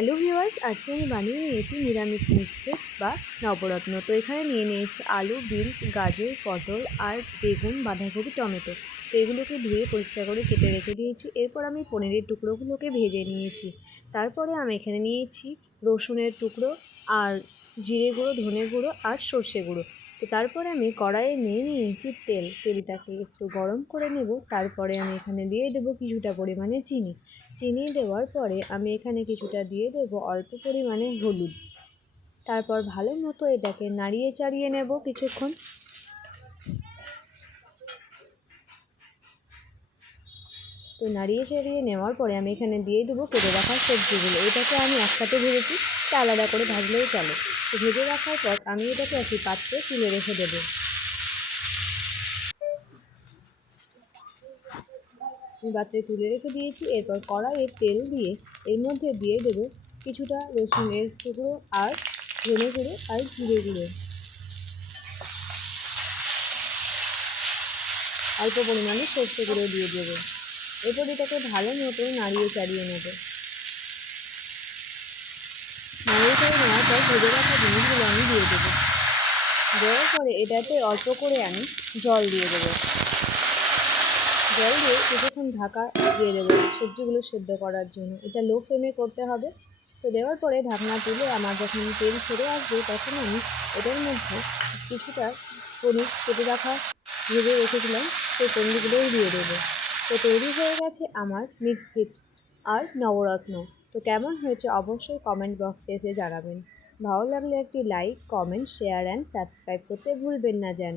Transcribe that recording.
Hello viewers, আজকে আমি বানিয়ে নিয়েছি নিরামিষ মিক্সড ভেজ বা নবরত্ন। তো এখানে নিয়ে নিয়েছি আলু, বিনস, গাজর, পটল আর বেগুন, বাঁধাকপি, টমেটো। তো এগুলোকে ধুয়ে পরিষ্কার করে কেটে রেখে দিয়েছি। এরপর আমি পনিরের টুকরোগুলোকে ভেজে নিয়েছি। তারপরে আমি এখানে নিয়েছি রসুনের টুকরো আর জিরে গুঁড়ো, ধনে গুঁড়ো আর সর্ষে গুঁড়ো। তো তারপরে আমি কড়াইয়ে নিয়ে নিয়েছি তেলটাকে একটু গরম করে নেব। তারপরে আমি এখানে দিয়ে দেবো কিছুটা পরিমাণে চিনি দেওয়ার পরে আমি এখানে কিছুটা দিয়ে দেবো অল্প পরিমাণে হলুদ। তারপর ভালো মতো এটাকে নাড়িয়ে চাড়িয়ে নেব কিছুক্ষণ। তো নাড়িয়ে চাড়িয়ে নেওয়ার পরে আমি এখানে দিয়ে দেবো কেটে রাখা সবজিগুলো। এটাকে আমি একসাথে ভেজেছি, তা আলাদা করে ভাজলেও চলে। তো ভেজে রাখার পর আমি এটাকে একটি পাত্রে তুলে রেখে দেবো। আমি পাত্রে তুলে রেখে দিয়েছি। এরপর কড়াইয়ে তেল দিয়ে এর মধ্যে দিয়ে দেবো কিছুটা রসুনের টুকরো আর ধনে গুঁড়ো আর জিরে গুঁড়ো, অল্প পরিমাণে সর্ষে গুঁড়ো দিয়ে দেবো। এরপর এটাকে ভালো মতো নাড়িয়ে চাড়িয়ে নেব। নাড়িয়ে চাড়িয়ে নেওয়ার পর ভেজে রাখা জিনিসগুলো আমি দিয়ে দেবো। দেওয়ার পরে এটাতে অল্প করে আমি জল দিয়ে দেবো। জল দিয়ে কিছুক্ষণ ঢাকা দিয়ে দেবো সবজিগুলো সেদ্ধ করার জন্য। এটা লো ফ্লেমে করতে হবে। তো দেওয়ার পরে ঢাকনা তুলে আমার যখন তেল ছেড়ে আসবে তখন আমি এটার মধ্যে কিছুটা পনির কেটে রাখা ভেজে রেখেছিলাম, সেই পনিরগুলোও দিয়ে দেবো। তো তৈরি হয়ে গেছে আমার মিক্সড ভেজ আর নবরত্ন। তো কেমন হয়েছে অবশ্যই কমেন্ট বক্সে এসে জানাবেন। ভালো লাগলে একটি like, comment, share and subscribe করতে ভুলবেন না যেন।